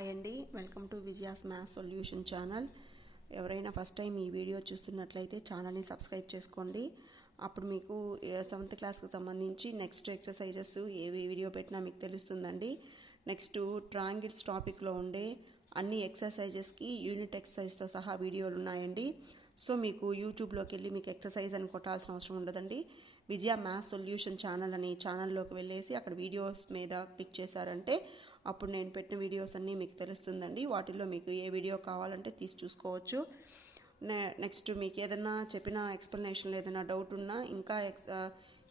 Hi అండి, welcome to Vijaya's maths solution channel. ఎవరైనా first time ఈ వీడియో చూస్తున్నట్లయితే ఛానల్ని సబ్స్క్రైబ్ చేసుకోండి. అప్పుడు మీకు 7th క్లాస్కి సంబంధించి నెక్స్ట్ ఎక్సర్సైజెస్ ఏ వీడియో పెట్టినా మీకు తెలుస్తుందండి. నెక్స్ట్ ట్రయాంగిల్స్ టాపిక్లో ఉండే అన్ని ఎక్సర్సైజెస్కి యూనిట్ ఎక్సర్సైజ్తో సహా వీడియోలు ఉన్నాయండి. సో మీకు యూట్యూబ్లోకి వెళ్ళి మీకు ఎక్సర్సైజ్ అని కొట్టాల్సిన అవసరం ఉండదండి. విజయ మ్యాథ్స్ సొల్యూషన్ ఛానల్ అనే ఛానల్లోకి వెళ్ళేసి అక్కడ వీడియోస్ మీద క్లిక్ చేశారంటే అప్పుడు నేను పెట్టిన వీడియోస్ అన్నీ మీకు తెలుస్తుందండి. వాటిల్లో మీకు ఏ వీడియో కావాలంటే తీసి చూసుకోవచ్చు. నెక్స్ట్ మీకు ఏదైనా చెప్పిన ఎక్స్ప్లెనేషన్లో ఏదైనా డౌట్ ఉన్నా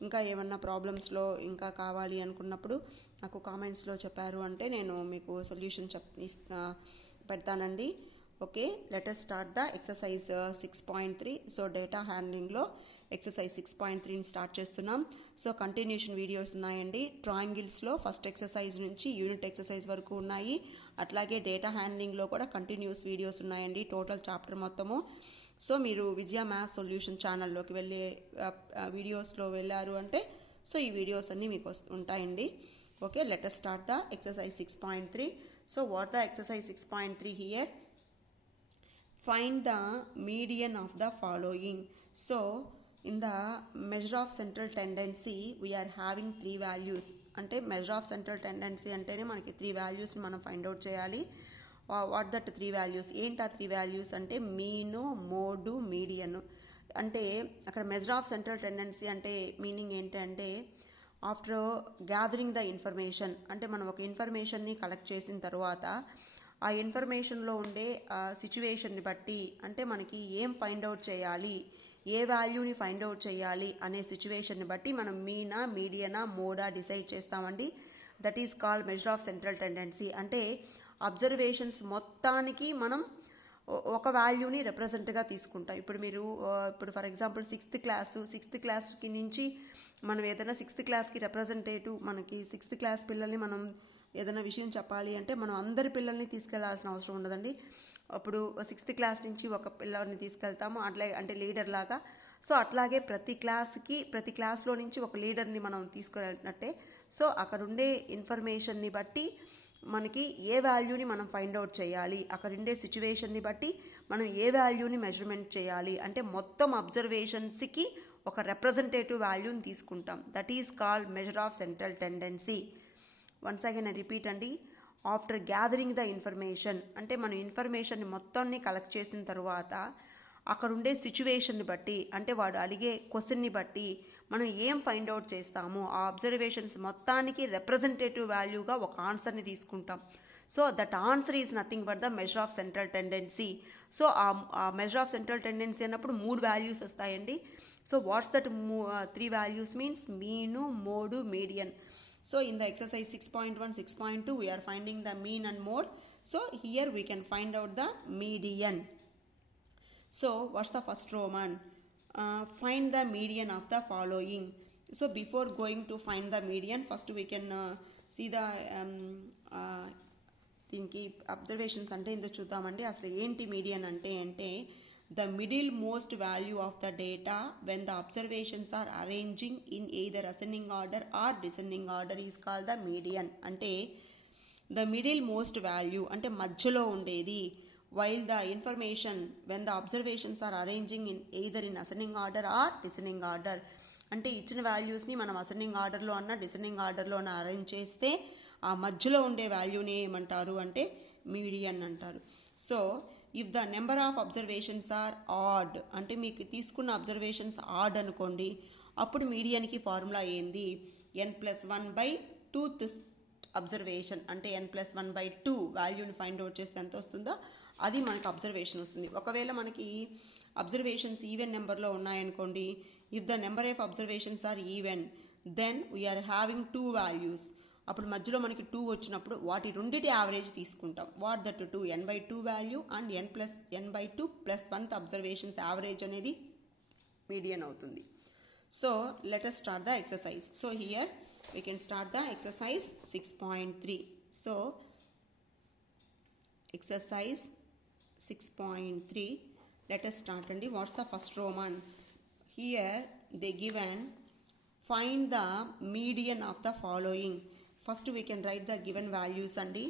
ఇంకా ఏమన్నా ప్రాబ్లమ్స్లో ఇంకా కావాలి అనుకున్నప్పుడు నాకు కామెంట్స్లో చెప్పారు అంటే నేను మీకు సొల్యూషన్ పెడతానండి. Okay, let us start the exercise 6.3. So data హ్యాండ్లింగ్లో ఎక్సర్సైజ్ 6.3ని స్టార్ట్ చేస్తున్నాం. సో కంటిన్యూషన్ వీడియోస్ ఉన్నాయండి. ట్రయాంగిల్స్లో ఫస్ట్ ఎక్సర్సైజ్ నుంచి యూనిట్ ఎక్సర్సైజ్ వరకు ఉన్నాయి. అట్లాగే డేటా హ్యాండ్లింగ్లో కూడా కంటిన్యూస్ వీడియోస్ ఉన్నాయండి, టోటల్ చాప్టర్ మొత్తము. సో మీరు విజయ మ్యాథ్స్ సొల్యూషన్ ఛానల్లోకి వెళ్ళే వీడియోస్లో వెళ్ళారు అంటే సో ఈ వీడియోస్ అన్నీ మీకు ఉంటాయండి. Okay, let us start the exercise 6.3. So what the exercise 6.3 here? Find the median of the following. So in the measure of central tendency we are having 3 values. అంటే measure of central tendency అంటేనే మనకి 3 values మనం find out చేయాలి. What that 3 values? ఏంటి ఆ 3 values అంటే మీను, mode, median. అంటే అక్కడ measure of central tendency అంటే మీనింగ్ ఏంటంటే ఆఫ్టర్ గ్యాదరింగ్ ద ఇన్ఫర్మేషన్, అంటే మనం ఒక ఇన్ఫర్మేషన్ని కలెక్ట్ చేసిన తర్వాత ఆ ఇన్ఫర్మేషన్లో ఉండే సిచ్యువేషన్ని బట్టి, అంటే మనకి ఏం ఫైండ్ అవుట్ చేయాలి, ఏ వాల్యూని ఫైండ్ అవుట్ చేయాలి అనే సిచ్యువేషన్ని బట్టి మనం మీనా, మీడియనా, మోడా డిసైడ్ చేస్తామండి. That is called measure of central tendency. అంటే అబ్జర్వేషన్స్ మొత్తానికి మనం ఒక వాల్యూని రిప్రజెంట్గా తీసుకుంటాం. ఇప్పుడు ఫర్ ఎగ్జాంపుల్ సిక్స్త్ క్లాస్కి నుంచి మనం ఏదైనా 6th క్లాస్కి రిప్రజెంటేటివ్, మనకి 6th క్లాస్ పిల్లల్ని మనం ఏదైనా విషయం చెప్పాలి అంటే మనం అందరి పిల్లల్ని తీసుకెళ్లాల్సిన అవసరం ఉండదండి. అప్పుడు 6th క్లాస్ నుంచి ఒక పిల్లల్ని తీసుకెళ్తాము, అంటే లీడర్ లాగా. సో అట్లాగే ప్రతి క్లాస్లో నుంచి ఒక లీడర్ని మనం తీసుకెళ్ళినట్టే. సో అక్కడ ఉండే ఇన్ఫర్మేషన్ని బట్టి మనకి ఏ వాల్యూని మనం ఫైండ్ అవుట్ చేయాలి, అక్కడ ఉండే సిచ్యువేషన్ని బట్టి మనం ఏ వాల్యూని మెజర్మెంట్ చేయాలి, అంటే మొత్తం అబ్జర్వేషన్స్కి ఒక రిప్రజెంటేటివ్ వాల్యూని తీసుకుంటాం. That is called measure of central tendency. Once again repeat అండి. ఆఫ్టర్ గ్యాదరింగ్ ద ఇన్ఫర్మేషన్ అంటే మనం ఇన్ఫర్మేషన్ని మొత్తాన్ని కలెక్ట్ చేసిన తర్వాత అక్కడ ఉండే సిచ్యువేషన్ని బట్టి, అంటే వాడు అడిగే క్వశ్చన్ని బట్టి మనం ఏం ఫైండ్ అవుట్ చేస్తాము, ఆ అబ్జర్వేషన్స్ మొత్తానికి రిప్రజెంటేటివ్ వాల్యూగా ఒక ఆన్సర్ని తీసుకుంటాం. So that answer is nothing but the measure of central tendency. So ఆ మెజర్ ఆఫ్ సెంట్రల్ టెండెన్సీ అన్నప్పుడు 3 వాల్యూస్ వస్తాయండి. So what's that 3 values means mean, mode, median. So in the exercise 6.1, 6.2 we are finding the mean and mode. So here we can find out the median. So what's the first Roman? Find the median of the following. So before going to find the median, first we can see the దీనికి observations అంటే ఇందులో చూద్దామండి. అసలు ఏంటి median అంటే the middle most value of the data when the observations are arranging in either ascending order or descending order is called the median. అంటే the middle most value అంటే మధ్యలో ఉండేది, while the information when the observations are arranging in either in ascending order or descending order. అంటే ఇచ్చిన వాల్యూస్ని మనం ascending ఆర్డర్లో అన్నా డిసెండింగ్ ఆర్డర్లో అన్నా అరేంజ్ చేస్తే ఆ మధ్యలో ఉండే వాల్యూని ఏమంటారు అంటే మీడియన్ అంటారు. So if the number of observations are odd, అంటే మీకు తీసుకున్న అబ్జర్వేషన్స్ ఆడ్ అనుకోండి, అప్పుడు మీడియన్కి ఫార్ములా ఏంది? n+1/2th అబ్జర్వేషన్, అంటే n+1/2 వాల్యూని ఫైండ్ అవుట్ చేస్తే ఎంత వస్తుందో అది మనకి అబ్జర్వేషన్ వస్తుంది. ఒకవేళ మనకి అబ్జర్వేషన్స్ ఈవెన్ నెంబర్లో ఉన్నాయనుకోండి, if the number of observations are even then we are having 2 values. అప్పుడు మధ్యలో మనకి 2 వచ్చినప్పుడు వాటి రెండిటి యావరేజ్ తీసుకుంటాం. What that 2 n/2 value and n+n/2 + 1th observations average అనేది మీడియన్ అవుతుంది. So let us start the exercise. So here we can start the exercise 6.3. So exercise 6.3 let us start అండి. What's the first Roman? Here they given find the median of the following. First we can write the given values andi.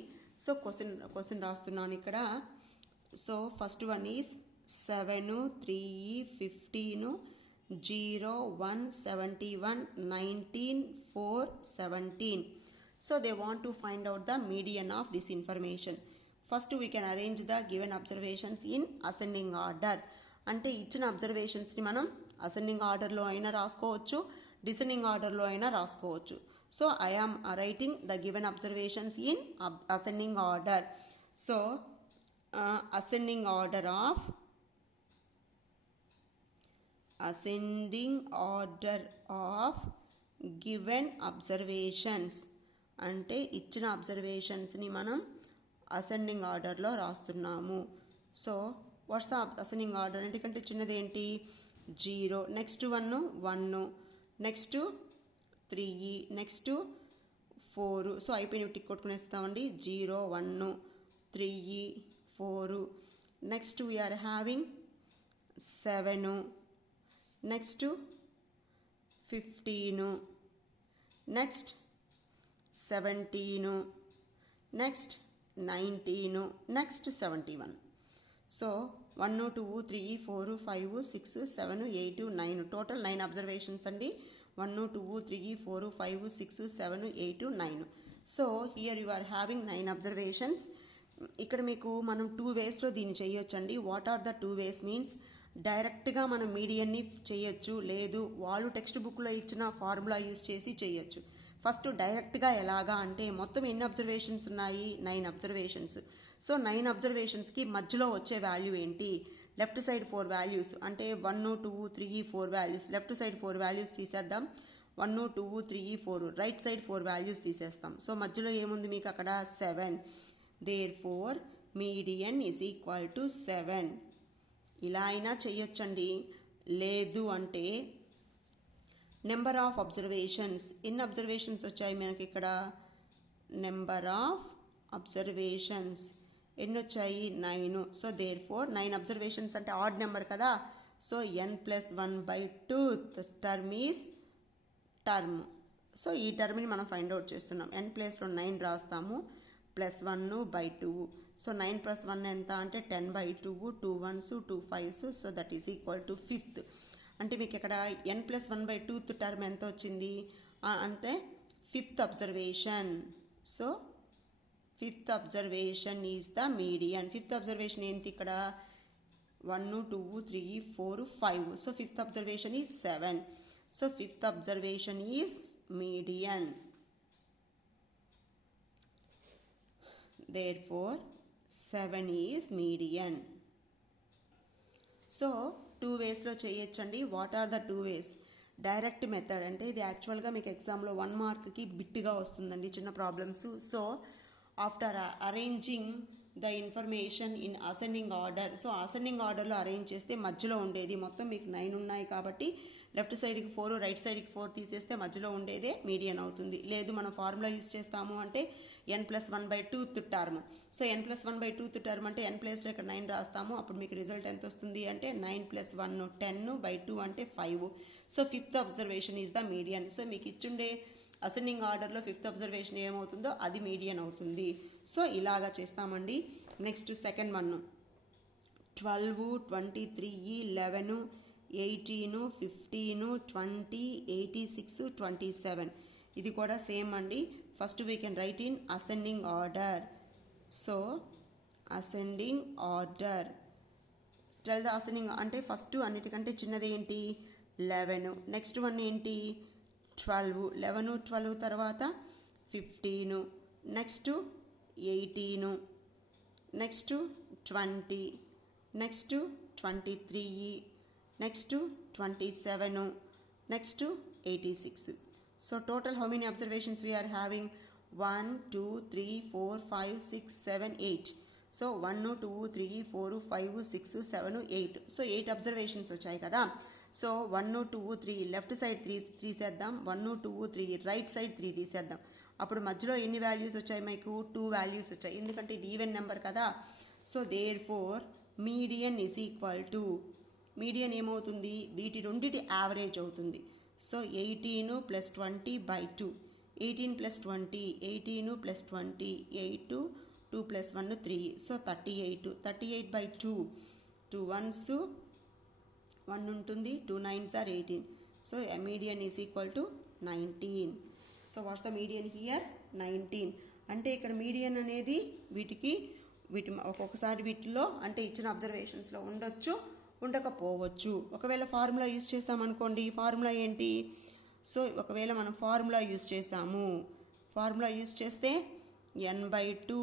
So question రాస్తున్నాను ఇక్కడ. So first one is 7, 3, 15, 0, 1, 71, 19, 4, 17. So they want to find out the median of this information. First we can arrange the given observations in ascending order. అంటే ఇచ్చిన అబ్జర్వేషన్స్ని మనం ascending ఆర్డర్లో అయినా రాసుకోవచ్చు, descending ఆర్డర్లో అయినా రాసుకోవచ్చు. So I am writing the given observations in ascending order. So ascending order of given observations అంటే ఇచ్చిన అబ్జర్వేషన్స్ని మనం అసెండింగ్ ఆర్డర్లో రాస్తున్నాము. So what's the ascending order అంటే కంటే చిన్నది ఏంటి 0, నెక్స్ట్ 1, నెక్స్ట్ 3, నెక్స్ట్ 4. సో అయిపోయిన టిక్ కొట్టుకునేస్తామండి. 0, 1, 3, 4. Next we are having 7, next 15, next 17, next 19, next 71. So 1, 2, 3, 4, 5, 6, 7, 8, 9 total 9 observations అండి. 1, 2, 3, 4, 5, 6, 7, 8, 9. So here you are having 9 observations. ఇక్కడ మీకు మనం 2 వేస్లో దీన్ని చేయొచ్చండి. What are the 2 ways means డైరెక్ట్గా మనం మీడియన్ని చేయొచ్చు, లేదు వాళ్ళు టెక్స్ట్ బుక్లో ఇచ్చిన ఫార్ములా యూజ్ చేసి చేయొచ్చు. ఫస్ట్ డైరెక్ట్గా ఎలాగా అంటే మొత్తం ఎన్ని అబ్జర్వేషన్స్ ఉన్నాయి 9 అబ్జర్వేషన్స్. సో 9 అబ్జర్వేషన్స్కి మధ్యలో వచ్చే వాల్యూ ఏంటి, లెఫ్ట్ సైడ్ 4 వాల్యూస్ అంటే 1, 2, 3, 4 వాల్యూస్. లెఫ్ట్ సైడ్ 4 వాల్యూస్ తీసేద్దాం. 1, 2, 3, 4. రైట్ సైడ్ 4 వాల్యూస్ తీసేస్తాం. సో మధ్యలో ఏముంది మీకు అక్కడ 7. Therefore median is equal to 7. ఇలా అయినా చేయొచ్చండి. లేదు అంటే నెంబర్ ఆఫ్ అబ్జర్వేషన్స్, ఎన్ని అబ్జర్వేషన్స్ వచ్చాయి మనకి ఇక్కడ, నెంబర్ ఆఫ్ అబ్జర్వేషన్స్ ఎన్ని వచ్చాయి 9. సో దేర్ఫోర్ 9 అబ్జర్వేషన్స్ అంటే ఆడ్ నెంబర్ కదా. So n+1/2 term is term. So ఈ టర్మ్ని మనం ఫైండ్ అవుట్ చేస్తున్నాం. n ప్లేస్లో 9 రాస్తాము, +1/2. సో 9 + 1 ఎంత అంటే 10/2, 2 1s 2 5s. So that is equal to 5th. అంటే మీకు ఇక్కడ n+1/2 టర్మ్ ఎంత వచ్చింది అంటే 5th observation. So 5th observation is the median. 5th observation ఏంటి ఇక్కడ 1, 2, 3, 4, 5. So 5th observation is 7. So 5th observation is median. Therefore 7 is median. So 2 వేస్లో చేయొచ్చండి. What are the 2 ways? Direct method అంటే ఇది యాక్చువల్గా మీకు ఎగ్జామ్లో 1 మార్క్కి బిట్గా వస్తుందండి, చిన్న problems. So after arranging the information in ascending order. So ascending ఆర్డర్లో అరేంజ్ చేస్తే మధ్యలో ఉండేది మొత్తం మీకు 9 ఉన్నాయి కాబట్టి లెఫ్ట్ సైడ్కి 4 రైట్ సైడ్కి 4 తీసేస్తే మధ్యలో ఉండేదే మీడియన్ అవుతుంది. లేదు మనం ఫార్ములా యూజ్ చేస్తాము అంటే n+1/2 term. So n+1/2 term అంటే n ప్లేస్లో ఇక్కడ 9 రాస్తాము. అప్పుడు మీకు రిజల్ట్ ఎంత వస్తుంది అంటే 9 + 1 10/2 అంటే 5. So 5th observation is the median. So మీకు ఇచ్చుండే అసెండింగ్ ఆర్డర్లో 5th అబ్జర్వేషన్ ఏమవుతుందో అది మీడియన్ అవుతుంది. సో ఇలాగా చేస్తామండి. Next second one 12, 23, 11, 18, 15, 20, 86, 27. ఇది కూడా సేమ్ అండి. First we can write in ascending order. So ascending order tell the ascending అంటే ఫస్ట్ అన్నిటికంటే చిన్నది ఏంటి 11. నెక్స్ట్ వన్ ఏంటి 12. 11, 12 తర్వాత 15, next 18, next 20, next 23, next 27, next 86. So total how many observations we are having? 1, 2, 3, 4, 5, 6, 7, 8. So 1, 2, 3, 4, 5, 6, 7, 8. So 8 observations వచ్చాయి కదా. So 1, 2, 3 left side 3 తీసేద్దాం. 1, 2, 3 right side 3 తీసేద్దాం. అప్పుడు మధ్యలో ఎన్ని వాల్యూస్ వచ్చాయి మీకు 2 వాల్యూస్ వచ్చాయి, ఎందుకంటే ఇది ఈవెన్ నెంబర్ కదా. So therefore median is equal to, median ఏమవుతుంది వీటి రెండిటి యావరేజ్ అవుతుంది. So 18 + 20/2. 18 + 20, 18 + 20, 8 2 plus 1 3, so 38. 38 by 2, 2 ones 1 ఉంటుంది, 2 nines are 18. So a median is equal to 19. So what's the median here? 19. అంటే ఇక్కడ మీడియన్ అనేది వీటి ఒక్కొక్కసారి వీటిలో అంటే ఇచ్చిన అబ్జర్వేషన్స్లో ఉండొచ్చు, ఉండకపోవచ్చు. ఒకవేళ ఫార్ములా యూజ్ చేసామనుకోండి, ఫార్ములా ఏంటి? సో ఒకవేళ మనం ఫార్ములా యూజ్ చేసాము, ఫార్ములా యూజ్ చేస్తే n/2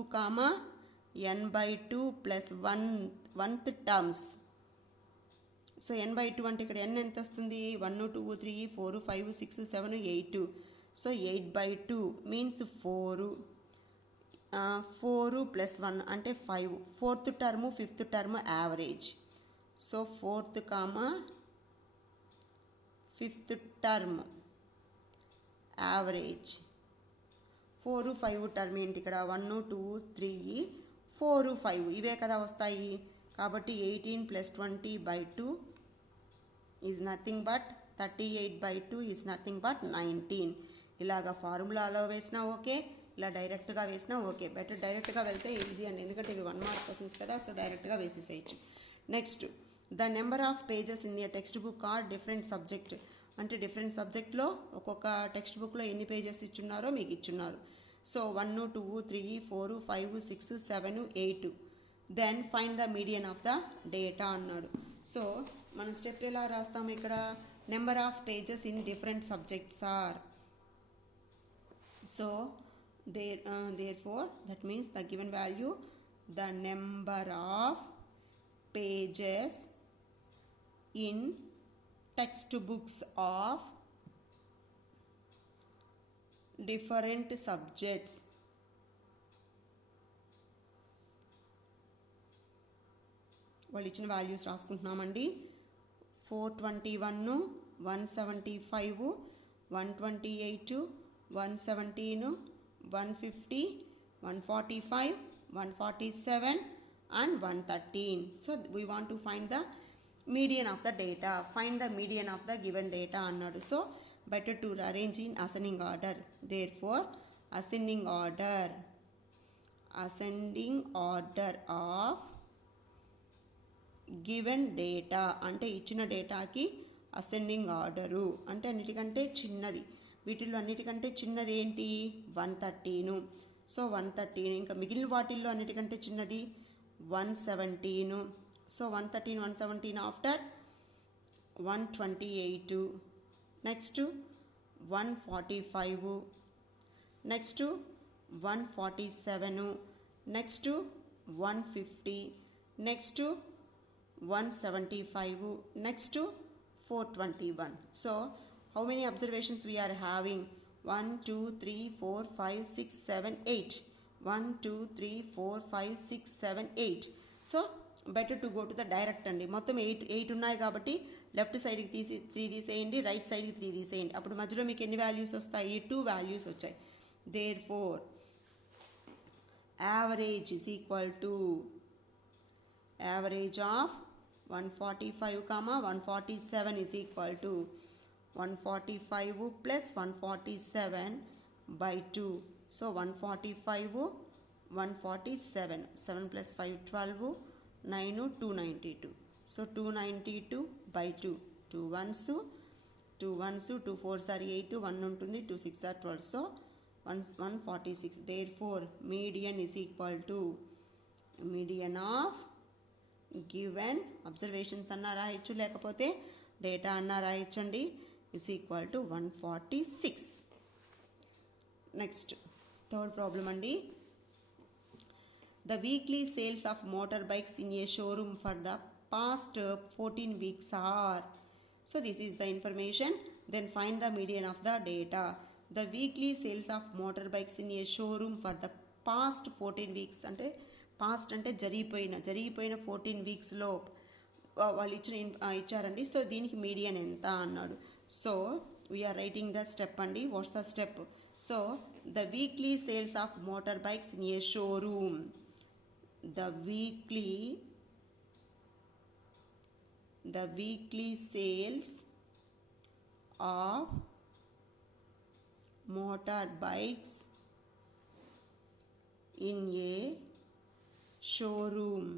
n/2 plus 1th terms. So n/2 అంటే ఇక్కడ n ఎంత వస్తుంది? 1 2 3 4 5 6 7 8. So 8/2 means 4. 4 ప్లస్ 1 అంటే 5. 4th term 5th term average. So 4th 5th term average. 4 5 term ఏంటి ఇక్కడ? 1 2 3 4 5 ఇవే కదా వస్తాయి. కాబట్టి 18 plus 20/2 is nothing but 38/2 is nothing but 19. ఇలాగా ఫార్ములాలో వేసినా ఓకే, ఇలా డైరెక్ట్గా వేసినా ఓకే. బెటర్ డైరెక్ట్గా వెళ్తే ఈజీ అండి, ఎందుకంటే ఇవి 1 మార్క్ క్వశ్చన్స్ కదా, సో డైరెక్ట్గా వేసేసేయచ్చు. Next, the number of pages in the text book are different subject. అంటే డిఫరెంట్ సబ్జెక్ట్లో ఒక్కొక్క టెక్స్ట్ బుక్లో ఎన్ని పేజెస్ ఇచ్చున్నారో మీకు ఇచ్చున్నారు. So 1 2 3 4 5 6 7 8. Then find the median of the data అన్నాడు. సో మన స్టెప్ ఎలా రాస్తాము ఇక్కడ? Number of pages in different subjects are. So therefore that means the given value, the number of pages in textbooks of different subjects. వాళ్ళు ఇచ్చిన values రాసుకుంటున్నామండి. 421, 175, 128, 117, 150, 145, 147 and 113. So we want to find the median of the data. Find the median of the given data అన్నాడు. So better to arrange in ascending order. Therefore ascending order of given data అంటే ఇచ్చిన డేటాకి ascending order అంటే అన్నిటికంటే చిన్నది. వీటిల్లో అన్నిటికంటే చిన్నది ఏంటి? 113. సో 113. ఇంకా మిగిలిన వాటిల్లో అన్నిటికంటే చిన్నది 117. So 113 117 after 128. Next 145. Next 147. Next 150. Next 175. Next 421. So how many observations we are having? 1 2 3 4 5 6 7 8. 1 2 3 4 5 6 7 8. So better to go to the direct అండి. మొత్తం 8 ఉన్నాయి కాబట్టి లెఫ్ట్ సైడ్కి 3 తీసేయండి, రైట్ సైడ్కి 3 తీసేయండి. అప్పుడు మధ్యలో మీకు ఎన్ని వాల్యూస్ వస్తాయి? 2 వాల్యూస్ వచ్చాయి. Therefore average is equal to average of 145, 147 is equal to 145 plus 147 by 2. So 145, 147, 7 plus 5 12, 9 292. So 292 by 2. 2 ones 2 4s are 8, 1 ఉంటుంది, 2 6 are 12. So 146. Therefore median is equal to median of given observations అన్నా రాయొచ్చు, లేకపోతే data అన్నా రాయొచ్చండి, is equal to 146. Next, third problem అండి. The weekly sales of motorbikes in a showroom for the past 14 weeks are. So this is the information. Then find the median of the data. The weekly sales of motorbikes in a showroom for the past 14 weeks అంటే past అంటే జరిగిపోయిన 14 వీక్స్లో వాళ్ళు ఇచ్చారండి. So దీనికి median ఎంత అన్నాడు. So we are writing the step అండి. What's the step? So the weekly sales of motor bikes in a showroom. The weekly sales of motor bikes in a showroom,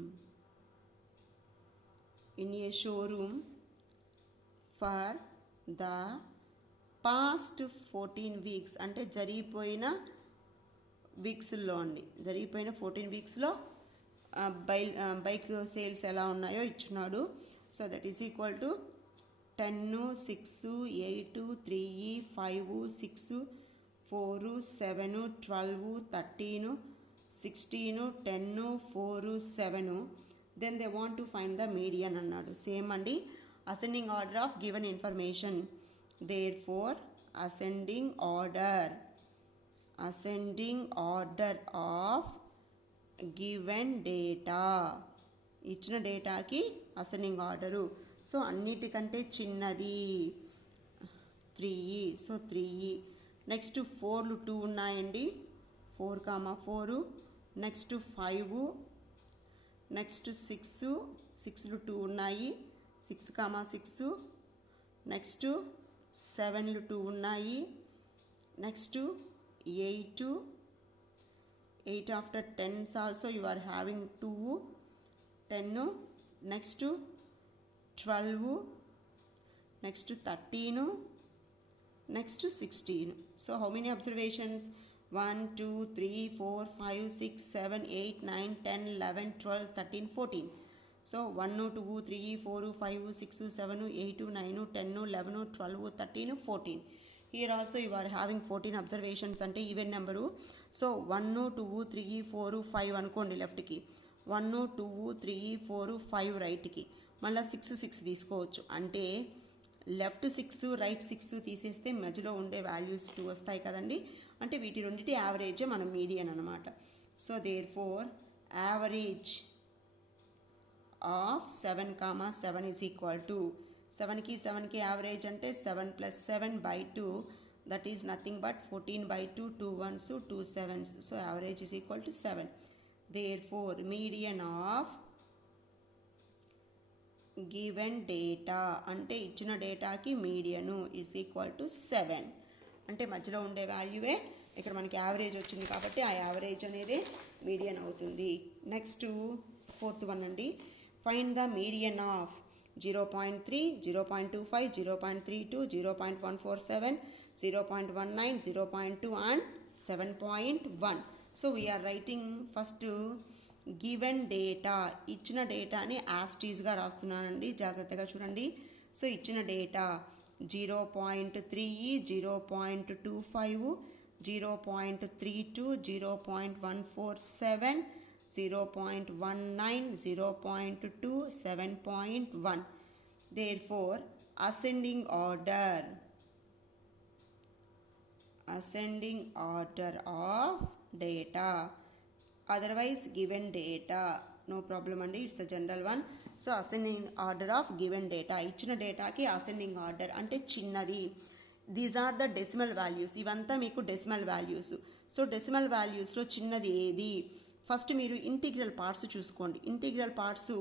in a showroom for the past 14 weeks అంటే జరిగిపోయిన వీక్స్లో అండి, జరిగిపోయిన 14 వీక్స్లో bike sales ఎలా ఉన్నాయో ఇచ్చున్నాడు. So that is equal to 10, 6, 8, 3, 5, 6, 4, 7, 12, 13, 16, 10, 4, 7. Then they want to find the median అన్నాడు. Same అండి, ascending order of given information. Therefore ascending order of given data, ఇచ్చిన డేటాకి అసెండింగ్ ఆర్డరు. సో అన్నిటికంటే చిన్నది 3, సో 3. నెక్స్ట్ 4లు 2 ఉన్నాయండి, 4, next 5, next 6లు 2 ఉన్నాయి, 6, next 7లు 2 ఉన్నాయి, next 8 after 10s also you are having 2, 10, next 12, next 13, next 16. So how many observations? 1, 2, 3, 4, 5, 6, 7, 8, 9, 10, 11, 12, 13, 14. So 1, 2, 3, 4, 5, 6, 7, 8, 9, 10, 11, 12, 13, 14. Here also you are having 14 observations అంటే even number. So 1, 2, 3, 4, 5 అనుకోండి లెఫ్ట్కి, 1, 2, 3, 4, 5 రైట్కి, మళ్ళీ 6 తీసుకోవచ్చు. అంటే లెఫ్ట్ 6 రైట్ 6 తీసేస్తే మధ్యలో ఉండే వాల్యూస్ 2 వస్తాయి కదండి. అంటే వీటి రెండింటి యావరేజే మన మీడియన్ అనమాట. So therefore average of 7, is equal to 7కి 7కి యావరేజ్ అంటే 7 + 7 by 2, that is nothing but 14/2, 2 1s, 2 7s. So average is equal to 7. Therefore median of given data అంటే ఇచ్చిన డేటాకి మీడియను ఈజ్ ఈక్వల్ టు 7. అంటే మధ్యలో ఉండే వాల్యూవే ఇక్కడ మనకి యావరేజ్ వచ్చింది కాబట్టి ఆ యావరేజ్ అనేది మీడియన్ అవుతుంది. నెక్స్ట్ 4th వన్ అండి, find the median of 0.3, 0.25, 0.32, 0.147, 0.19, 0.2 and 7.1. So we are writing first given data, ఇచ్చిన డేటాని యాస్టీస్గా రాస్తున్నానండి, జాగ్రత్తగా చూడండి. సో ఇచ్చిన data 0.3, 0.25, 0.32, 0.147, 0.19, 0.2, 7.1. Therefore ascending order of data, otherwise given data, no problem andi, it's a general one. So ascending order of given data, ఇచ్చిన డేటాకి ascending order అంటే చిన్నది. These are the decimal values, ఇవంతా మీకు డెసిమల్ వాల్యూస్. సో decimal వాల్యూస్లో చిన్నది ఏది? First మీరు ఇంటిగ్రల్ పార్ట్స్ చూసుకోండి. ఇంటిగ్రల్ పార్ట్స్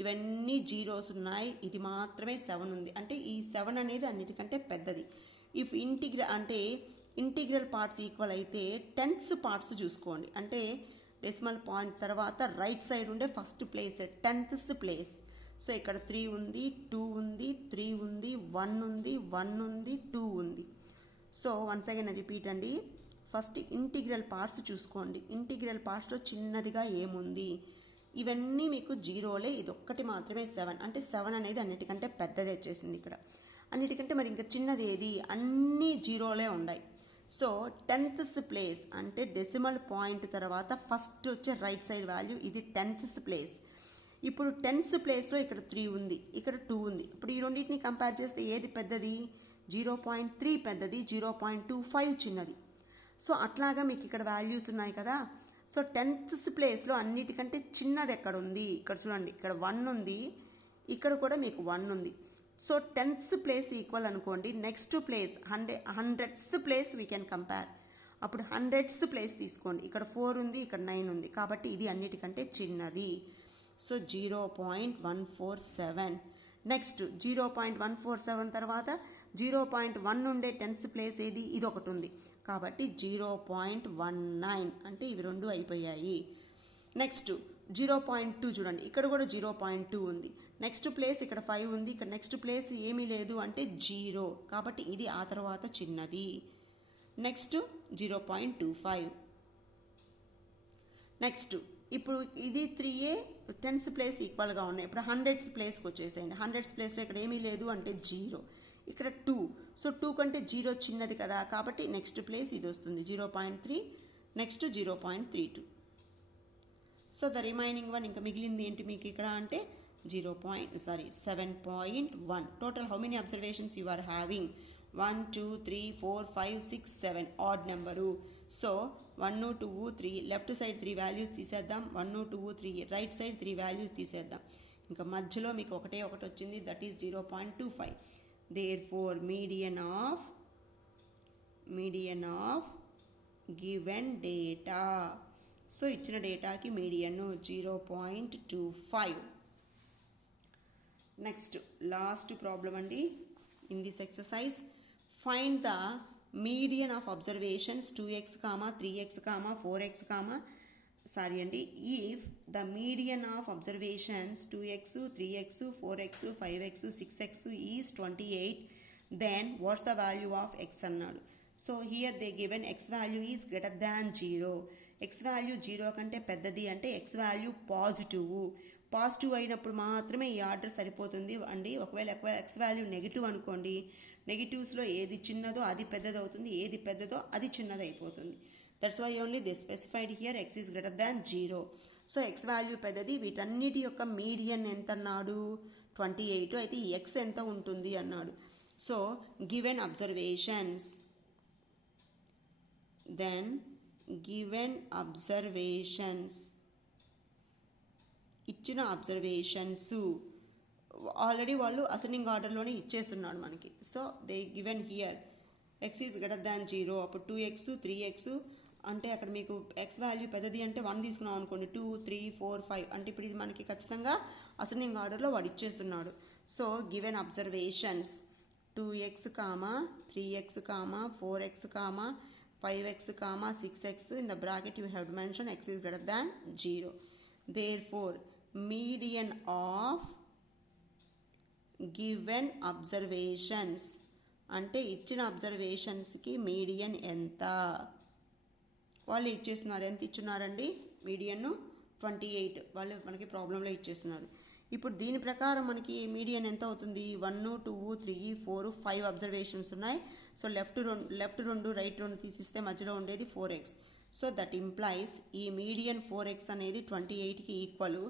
ఇవన్నీ జీరోస్ ఉన్నాయి, ఇది మాత్రమే 7 ఉంది. అంటే ఈ 7 అనేది అన్నిటికంటే పెద్దది. ఇఫ్ ఇంటిగ్రల్ పార్ట్స్ ఈక్వల్ అయితే 10th పార్ట్స్ చూసుకోండి. అంటే డెసిమల్ పాయింట్ తర్వాత రైట్ సైడ్ ఉండే first place 10th place. So ఇక్కడ 3 ఉంది, 2 ఉంది, 3 ఉంది, 1 ఉంది, 1 ఉంది, 2 ఉంది. సో వన్స్ అగైన్ రిపీట్ అండి, ఫస్ట్ ఇంటిగ్రల్ పార్ట్స్ చూసుకోండి. ఇంటిగ్రల్ పార్ట్స్లో చిన్నదిగా ఏముంది? ఇవన్నీ మీకు జీరోలే, ఇది ఒక్కటి మాత్రమే 7. అంటే 7 అనేది అన్నిటికంటే పెద్దది వచ్చేసింది ఇక్కడ. అన్నిటికంటే మరి ఇంకా చిన్నది ఏది? అన్నీ జీరోలే ఉన్నాయి. సో 10th ప్లేస్ అంటే డెసిమల్ పాయింట్ తర్వాత ఫస్ట్ వచ్చే రైట్ సైడ్ వాల్యూ ఇది 10th ప్లేస్. ఇప్పుడు 10th ప్లేస్లో ఇక్కడ 3 ఉంది, ఇక్కడ 2 ఉంది. ఇప్పుడు ఈ రెండింటిని కంపేర్ చేస్తే ఏది పెద్దది? 0.3 పెద్దది, 0.25 చిన్నది. సో అట్లాగా మీకు ఇక్కడ వాల్యూస్ ఉన్నాయి కదా. సో 10th ప్లేస్లో అన్నిటికంటే చిన్నది ఎక్కడ ఉంది? ఇక్కడ చూడండి, ఇక్కడ 1 ఉంది, ఇక్కడ కూడా మీకు 1 ఉంది. సో 10th ప్లేస్ ఈక్వల్ అనుకోండి. Next place 100th place we can compare. అప్పుడు 100th ప్లేస్ తీసుకోండి. ఇక్కడ 4 ఉంది, ఇక్కడ 9 ఉంది, కాబట్టి ఇది అన్నిటికంటే చిన్నది. సో 0.147. నెక్స్ట్ 0.147 తర్వాత 0.1 ఉండే 10th ప్లేస్ ఏది? ఇది ఒకటి ఉంది, కాబట్టి 0.19. అంటే ఇవి రెండు అయిపోయాయి. నెక్స్ట్ 0.2 చూడండి, ఇక్కడ కూడా 0.2 ఉంది. నెక్స్ట్ ప్లేస్ ఇక్కడ 5 ఉంది, ఇక్కడ నెక్స్ట్ ప్లేస్ ఏమీ లేదు అంటే 0, కాబట్టి ఇది ఆ తర్వాత చిన్నది. నెక్స్ట్ 0.25. నెక్స్ట్ ఇప్పుడు ఇది 3a 10th ప్లేస్ ఈక్వల్గా ఉన్నాయి. ఇప్పుడు 100th ప్లేస్కి వచ్చేసేయండి. 100th ప్లేస్లో ఇక్కడ ఏమీ లేదు అంటే 0, ఇక్కడ 2. సో 2 కంటే 0 చిన్నది కదా, కాబట్టి నెక్స్ట్ ప్లేస్ ఇది వస్తుంది 0.3. Next 0.32. So the remaining one ఇంకా మిగిలింది ఏంటి మీకు ఇక్కడ అంటే 7.1. Total how many observations you are having? 1 2 3 4 5 6 7 odd number. So 1 2 3 left side 3 values తీసేద్దాం, 1 2 3 రైట్ సైడ్ 3 వాల్యూస్ తీసేద్దాం. ఇంకా మధ్యలో మీకు ఒకటి వచ్చింది, that is 0.25. Therefore median of given data. So ఇచ్చిన డేటాకి మీడియన్ 0.25. నెక్స్ట్ లాస్ట్ ప్రాబ్లం అండి in this exercise. Find the median of observations 2x, 3x, 4x, if the median of observations 2x, 3x, 4x, 5x, 6x is 28, then what's the value of x అన్నాడు. So here they given x value is greater than 0. x value 0 కంటే పెద్దది అంటే x value positive అయినప్పుడు మాత్రమే ఈ order సరిపోతుంది అండి. ఒకవేళ x వాల్యూ నెగిటివ్ అనుకోండి, నెగిటివ్స్లో ఏది చిన్నదో అది పెద్దది అవుతుంది, ఏది పెద్దదో అది చిన్నది అయిపోతుంది. That's why only they specified here x is greater than 0. So x value పెద్దది. వీటన్నిటి యొక్క మీడియన్ ఎంత అన్నాడు? 28. అయితే ఈ x ఎంత ఉంటుంది అన్నాడు. So given observations, then given observations, ఇచ్చిన అబ్జర్వేషన్స్ ఆల్రెడీ వాళ్ళు అసెండింగ్ ఆర్డర్లోనే ఇచ్చేస్తున్నాడు మనకి. So they given here x is greater than 0. అప్పుడు 2x, 3x అంటే అక్కడ మీకు x వాల్యూ పెద్దది అంటే 1 తీసుకున్నాం అనుకోండి, 2 3 4 5 అంటే ఇప్పుడు ఇది మనకి ఖచ్చితంగా అసెండింగ్ ఆర్డర్లో వాడు ఇచ్చేస్తున్నాడు. So given observations 2x, 3x, 4x, 5x, 6x, in the bracket you have to mention x is greater than 0. Therefore median of given observations అంటే ఇచ్చిన అబ్జర్వేషన్స్కి మీడియన్ ఎంత? వాళ్ళు ఇచ్చేస్తున్నారు. ఎంత ఇచ్చున్నారండి? మీడియన్ 28 వాళ్ళు మనకి ప్రాబ్లంలో ఇచ్చేస్తున్నారు. ఇప్పుడు దీని ప్రకారం మనకి మీడియన్ ఎంత అవుతుంది? 1 2 3 4 5 అబ్జర్వేషన్స్ ఉన్నాయి. సో లెఫ్ట్ 2 రైట్ 2 తీసిస్తే మధ్యలో ఉండేది 4x. సో దట్ ఇంప్లైస్ ఈ మీడియన్ 4x అనేది 28కి equal.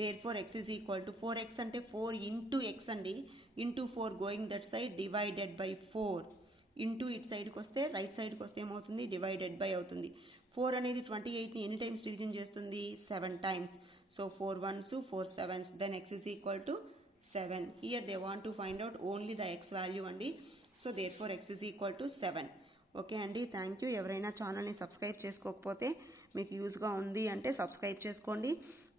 Therefore x is equal to 4x అంటే 4 ఇంటూ ఎక్స్ అండి, into 4 going that side divided by 4 into ఇటు సైడ్కి వస్తే రైట్ సైడ్కి వస్తే ఏమవుతుంది? డివైడెడ్ బై అవుతుంది. 4 అనేది 28ని ఎన్ని టైమ్స్ డివిజన్ చేస్తుంది? 7 times. So 4 1s 4 7s, then x is equal to 7. Here they want to find out only the x value అండి. So therefore x is equal to 7. Okay అండి, thank you. ఎవరైనా ఛానల్ని subscribe చేసుకోకపోతే మీకు యూస్గా ఉంది అంటే subscribe చేసుకోండి.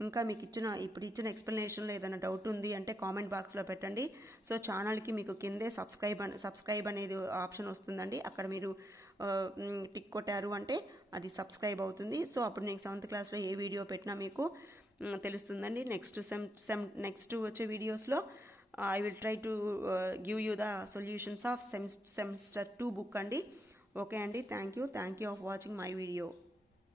ఇంకా మీకు ఇప్పుడు ఇచ్చిన ఎక్స్ప్లెనేషన్లో ఏదైనా డౌట్ ఉంది అంటే కామెంట్ బాక్స్లో పెట్టండి. సో ఛానల్కి మీకు కిందే సబ్స్క్రైబ్ అనేది ఆప్షన్ వస్తుందండి. అక్కడ మీరు టిక్ కొట్టారు అంటే అది సబ్స్క్రైబ్ అవుతుంది. సో అప్పుడు నేను 7th క్లాస్లో ఏ వీడియో పెట్టినా మీకు తెలుస్తుందండి. నెక్స్ట్ వచ్చే వీడియోస్లో I will try to give you the solutions of semester 2 book అండి. ఓకే అండి, thank you of watching my video.